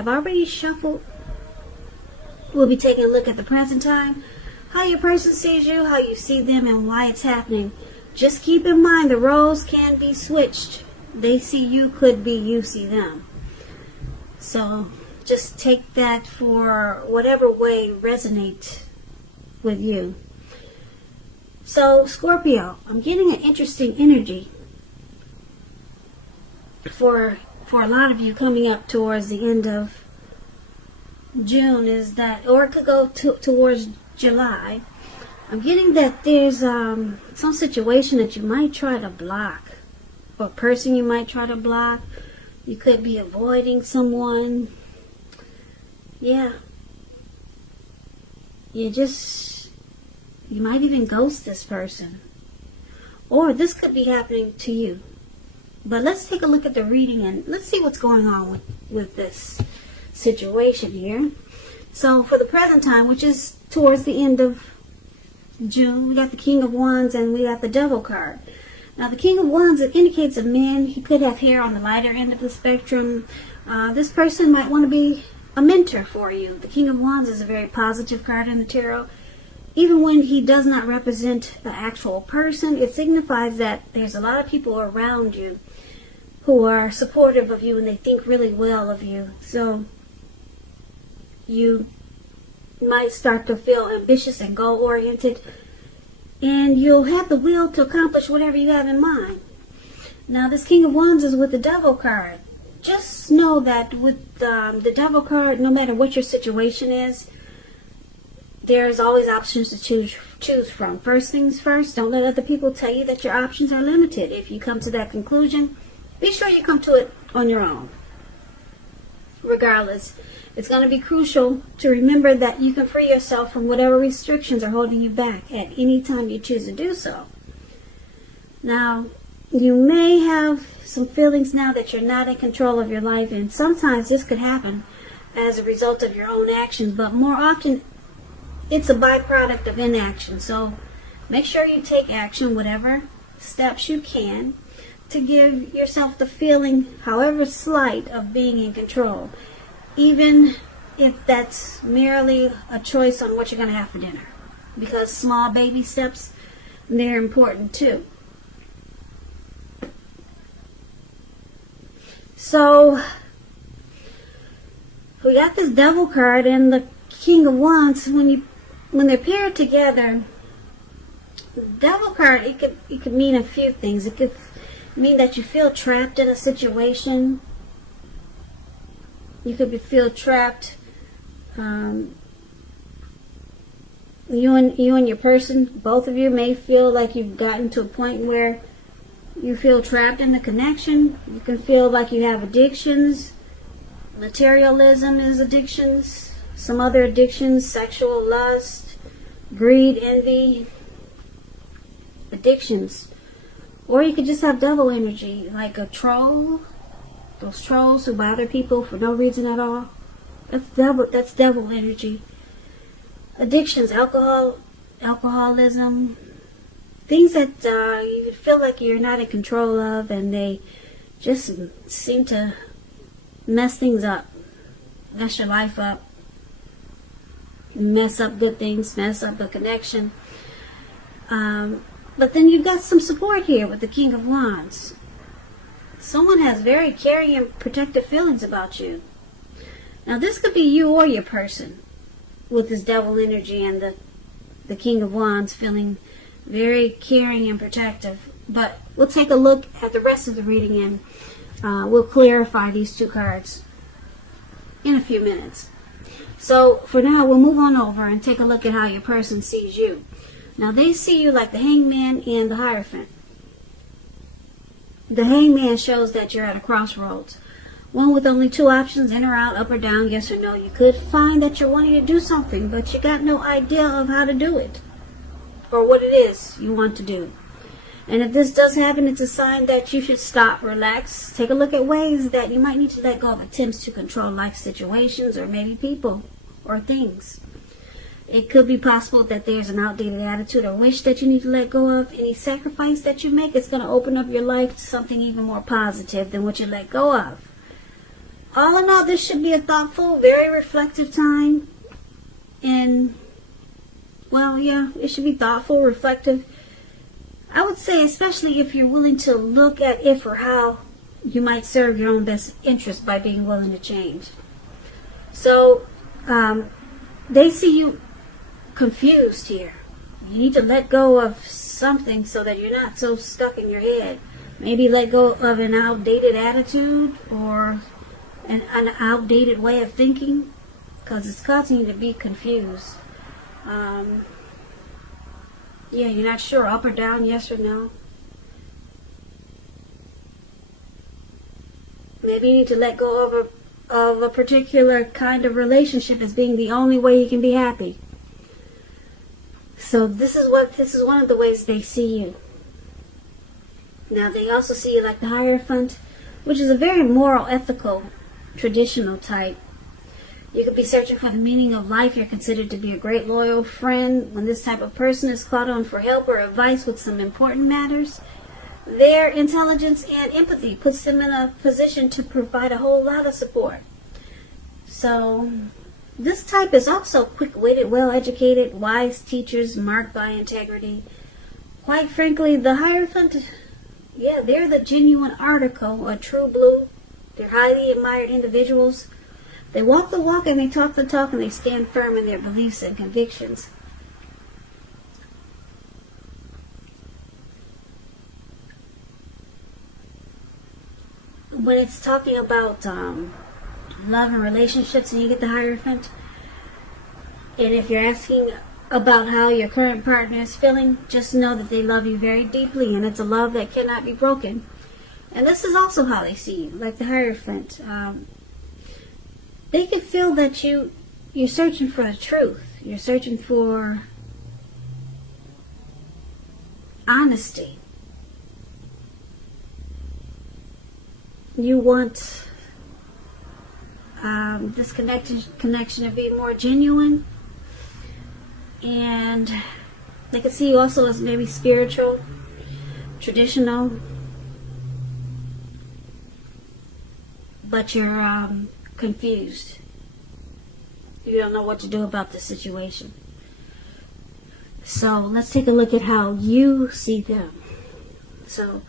I've already shuffled. We'll be taking a look at the present time, how your person sees you, how you see them, and why it's happening. Just keep in mind the roles can be switched. They see you, could be you see them. So just take that for whatever way resonates with you. So Scorpio, I'm getting an interesting energy for a lot of you coming up towards the end of June, is that, or it could go towards July. I'm getting that there's some situation that you might try to block, or person you might try to block. You could be avoiding someone. Yeah. You might even ghost this person. Or this could be happening to you. But let's take a look at the reading and let's see what's going on with this situation here. So for the present time, which is towards the end of June, we got the King of Wands and we got the Devil card. Now the King of Wands, it indicates a man. He could have hair on the lighter end of the spectrum. This person might want to be a mentor for you. The King of Wands is a very positive card in the tarot. Even when he does not represent the actual person, it signifies that there's a lot of people around you who are supportive of you and they think really well of you. So you might start to feel ambitious and goal-oriented, and you'll have the will to accomplish whatever you have in mind. Now this King of Wands is with the Devil card. Just know that with the Devil card, no matter what your situation is, there's always options to choose from. First things first, don't let other people tell you that your options are limited. If you come to that conclusion, be sure you come to it on your own. Regardless, it's going to be crucial to remember that you can free yourself from whatever restrictions are holding you back at any time you choose to do so. Now, you may have some feelings now that you're not in control of your life, and sometimes this could happen as a result of your own actions, but more often it's a byproduct of inaction. So make sure you take action, whatever steps you can, to give yourself the feeling, however slight, of being in control, even if that's merely a choice on what you're going to have for dinner, because small baby steps, they're important too. So we got this Devil card and the King of Wands. When they're paired together, the Devil card, it could mean a few things. It could mean that you feel trapped in a situation. You could feel trapped. You and your person, both of you may feel like you've gotten to a point where you feel trapped in the connection. You can feel like you have addictions. Materialism is addictions. Some other addictions, sexual lust, greed, envy, addictions. Or you could just have double energy, like a troll. Those trolls who bother people for no reason at all. That's devil energy. Addictions, alcoholism, things that you feel like you're not in control of, and they just seem to mess things up, mess your life up, mess up good things, mess up the connection. But then you've got some support here with the King of Wands. Someone has very caring and protective feelings about you. Now this could be you or your person with this devil energy and the King of Wands feeling very caring and protective. But we'll take a look at the rest of the reading and we'll clarify these two cards in a few minutes. So for now, we'll move on over and take a look at how your person sees you. Now they see you like the Hangman and the Hierophant. The Hangman shows that you're at a crossroads. One with only two options, in or out, up or down, yes or no. You could find that you're wanting to do something, but you got no idea of how to do it, or what it is you want to do. And if this does happen, it's a sign that you should stop, relax, take a look at ways that you might need to let go of attempts to control life situations, or maybe people or things. It could be possible that there's an outdated attitude or wish that you need to let go of. Any sacrifice that you make is going to open up your life to something even more positive than what you let go of. all in all, this should be a thoughtful, very reflective time. And, well, yeah, it should be thoughtful, reflective. I would say, especially if you're willing to look at if or how you might serve your own best interest by being willing to change. So, they see you confused here. You need to let go of something so that you're not so stuck in your head. Maybe let go of an outdated attitude or an outdated way of thinking, because it's causing you to be confused. Yeah, you're not sure, up or down, yes or no. Maybe you need to let go of a particular kind of relationship as being the only way you can be happy. So this is one of the ways they see you. Now they also see you like the Hierophant, which is a very moral, ethical, traditional type. You could be searching for the meaning of life. You're considered to be a great loyal friend. When this type of person is called on for help or advice with some important matters, their intelligence and empathy puts them in a position to provide a whole lot of support. So this type is also quick-witted, well-educated, wise teachers marked by integrity. Quite frankly, the Hierophant, yeah, they're the genuine article, a true blue. They're highly admired individuals. They walk the walk and they talk the talk, and they stand firm in their beliefs and convictions. When it's talking about love and relationships and you get the Hierophant, and if you're asking about how your current partner is feeling, just know that they love you very deeply, and it's a love that cannot be broken. And this is also how they see you, like the Hierophant. They can feel that you're searching for the truth. You're searching for honesty. You want this connection to be more genuine. And they can see you also as maybe spiritual, traditional, but you're confused. You don't know what to do about the situation. So let's take a look at how you see them. So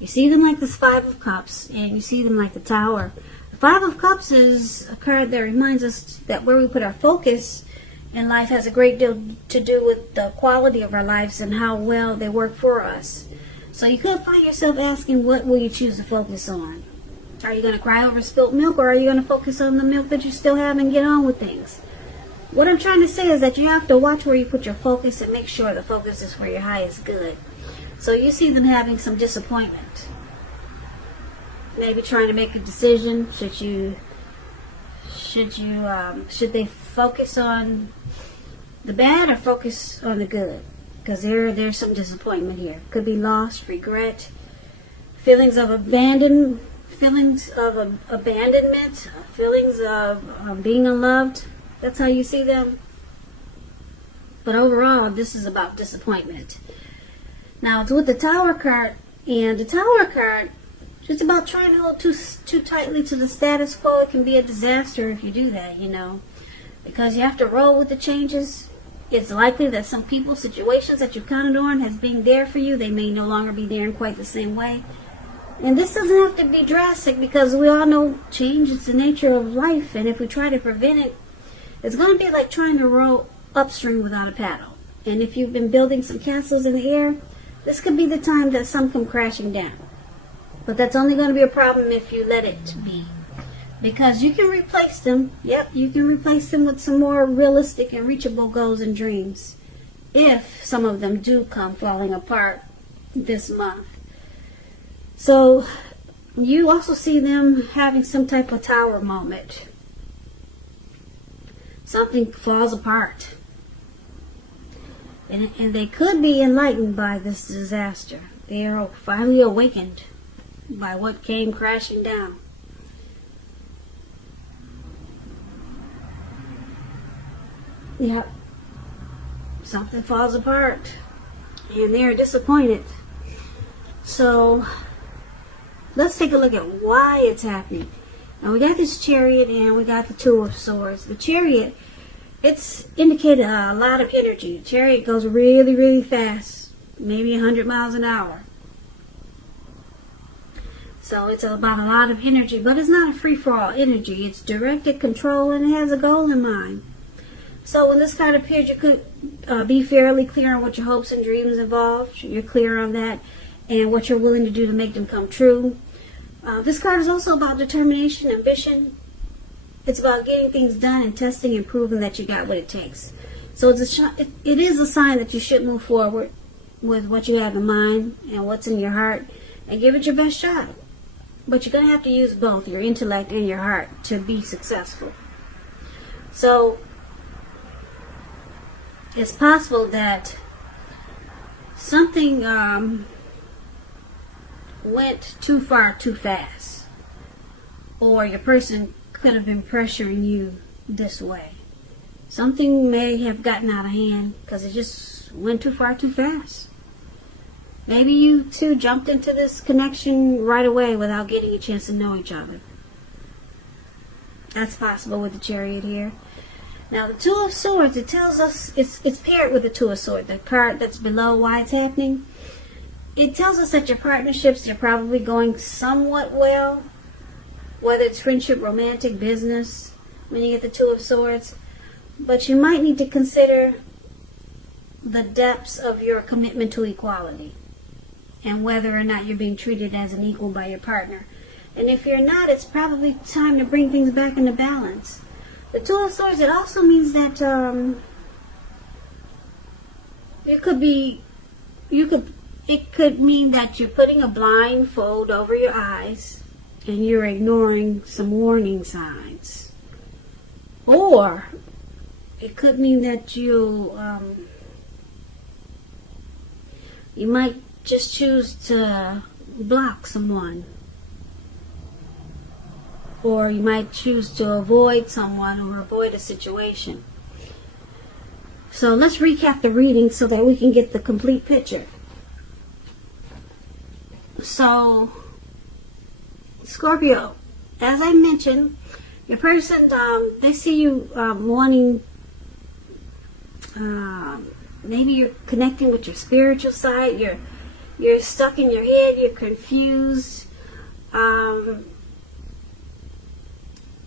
you see them like this Five of Cups, and you see them like the Tower. The Five of Cups is a card that reminds us that where we put our focus in life has a great deal to do with the quality of our lives and how well they work for us. So you could find yourself asking, what will you choose to focus on? Are you going to cry over spilt milk, or are you going to focus on the milk that you still have and get on with things? What I'm trying to say is that you have to watch where you put your focus and make sure the focus is for your highest good. So you see them having some disappointment. Maybe trying to make a decision. Should they focus on the bad or focus on the good? Because there's some disappointment here. Could be loss, regret, feelings of abandonment, feelings of being unloved. That's how you see them. But overall, this is about disappointment. Now, it's with the Tower card, and the Tower card, it's about trying to hold too tightly to the status quo. It can be a disaster if you do that, because you have to roll with the changes. It's likely that some people, situations that you've counted on as being there for you, they may no longer be there in quite the same way. And this doesn't have to be drastic, because we all know change is the nature of life, and if we try to prevent it, it's going to be like trying to row upstream without a paddle. And if you've been building some castles in the air, this could be the time that some come crashing down. But that's only going to be a problem if you let it be. Because you can replace them. Yep, you can replace them with some more realistic and reachable goals and dreams. If some of them do come falling apart this month. So, you also see them having some type of tower moment. Something falls apart. And they could be enlightened by this disaster. They are finally awakened by what came crashing down. Yep. Something falls apart. And they're disappointed. So, let's take a look at why it's happening. Now we got this Chariot and we got the Two of Swords. The Chariot, it's indicated a lot of energy. The Chariot goes really, really fast, maybe 100 miles an hour. So it's about a lot of energy, but it's not a free-for-all energy. It's directed control and it has a goal in mind. So when this card appears, you could be fairly clear on what your hopes and dreams involve. You're clear on that and what you're willing to do to make them come true. This card is also about determination, ambition. It's about getting things done and testing and proving that you got what it takes. So it is a sign that you should move forward with what you have in mind and what's in your heart and give it your best shot. But you're going to have to use both your intellect and your heart to be successful. So it's possible that something went too far too fast, or your person could have been pressuring you this way. Something may have gotten out of hand because it just went too far too fast. Maybe you two jumped into this connection right away without getting a chance to know each other. That's possible with the Chariot here. Now the Two of Swords, it tells us it's paired with the Two of Swords, the card that's below why it's happening. It tells us that your partnerships are probably going somewhat well, whether it's friendship, romantic, business, when you get the Two of Swords. But you might need to consider the depths of your commitment to equality and whether or not you're being treated as an equal by your partner. And if you're not, it's probably time to bring things back into balance. The Two of Swords, it also means that it could mean that you're putting a blindfold over your eyes and you're ignoring some warning signs. Or it could mean that you might just choose to block someone. Or you might choose to avoid someone or avoid a situation. So let's recap the reading so that we can get the complete picture. So, Scorpio, as I mentioned, your person, they see you wanting, maybe you're connecting with your spiritual side, you're stuck in your head, you're confused.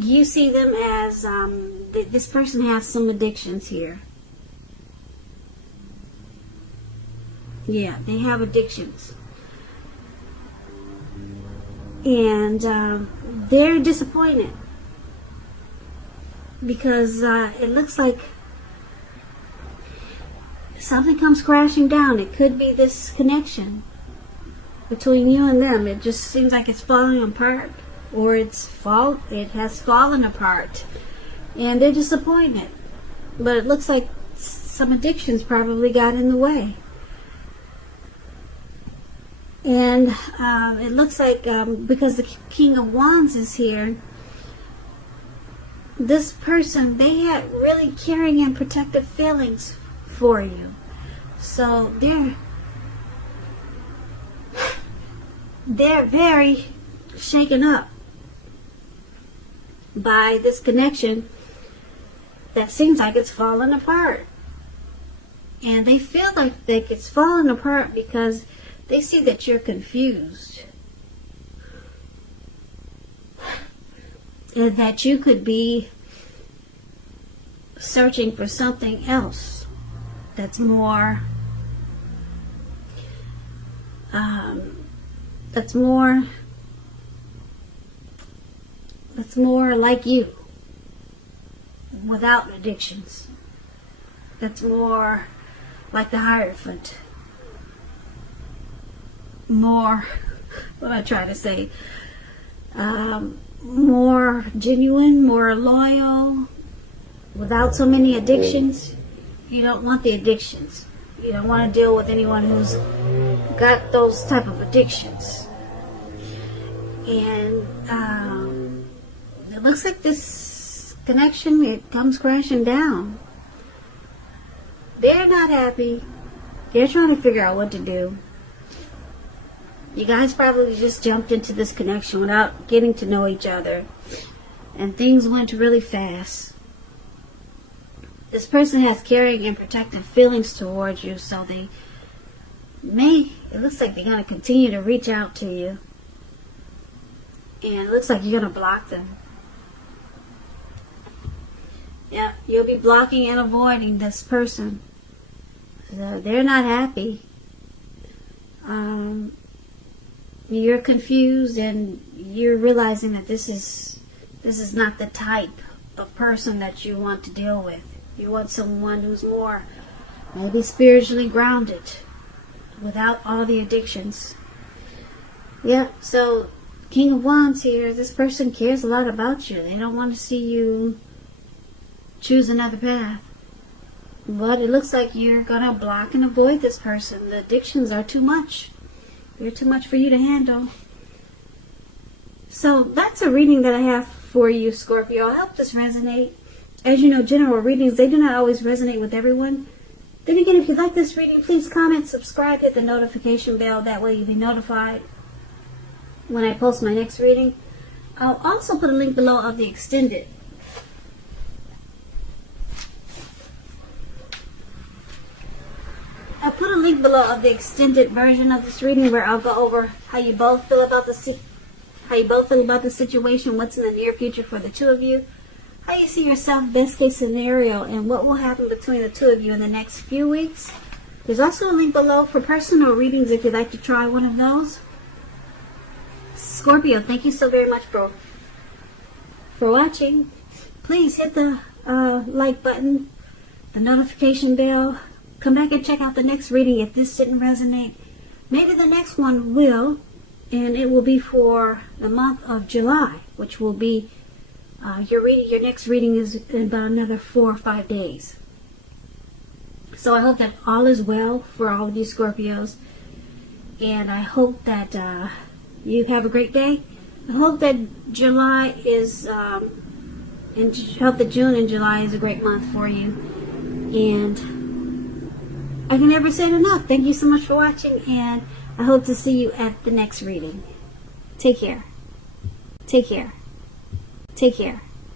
You see them as, this person has some addictions here. Yeah, they have addictions. And they're disappointed because it looks like something comes crashing down. It could be this connection between you and them. It just seems like it's falling apart, or it has fallen apart, and they're disappointed. But it looks like some addictions probably got in the way. And it looks like because the King of Wands is here, this person, they had really caring and protective feelings for you. So they're very shaken up by this connection that seems like it's falling apart. And they feel like it's falling apart because they see that you're confused. And that you could be searching for something else that's more like you, without addictions. That's more like the Hierophant. More, what am I trying to say? More genuine, more loyal, without so many addictions. You don't want the addictions. You don't want to deal with anyone who's got those type of addictions. And it looks like this connection, it comes crashing down. They're not happy. They're trying to figure out what to do. You guys probably just jumped into this connection without getting to know each other. And things went really fast. This person has caring and protective feelings towards you, so it looks like they're going to continue to reach out to you. And it looks like you're going to block them. Yeah, you'll be blocking and avoiding this person. So they're not happy. You're confused and you're realizing that this is not the type of person that you want to deal with. You want someone who's more maybe spiritually grounded without all the addictions. Yeah, so King of Wands here, this person cares a lot about you. They don't want to see you choose another path. But it looks like you're going to block and avoid this person. The addictions are too much. They're too much for you to handle. So that's a reading that I have for you, Scorpio. I hope this resonate. As you know, general readings, they do not always resonate with everyone. Then again, if you like this reading, please comment, subscribe, hit the notification bell. That way you'll be notified when I post my next reading. I'll also put a link below of the extended. I put a link below of the extended version of this reading where I'll go over how you both feel about the situation, what's in the near future for the two of you, how you see yourself, best case scenario, and what will happen between the two of you in the next few weeks. There's also a link below for personal readings if you'd like to try one of those. Scorpio, thank you so very much for watching. Please hit the like button, the notification bell. Come back and check out the next reading if this didn't resonate. Maybe the next one will, and it will be for the month of July, which will be your next reading is in about another 4 or 5 days. So I hope that all is well for all of you Scorpios, and I hope that you have a great day. I hope that July is, and hope that June and July is a great month for you. And I can never say it enough. Thank you so much for watching, and I hope to see you at the next reading. Take care. Take care. Take care.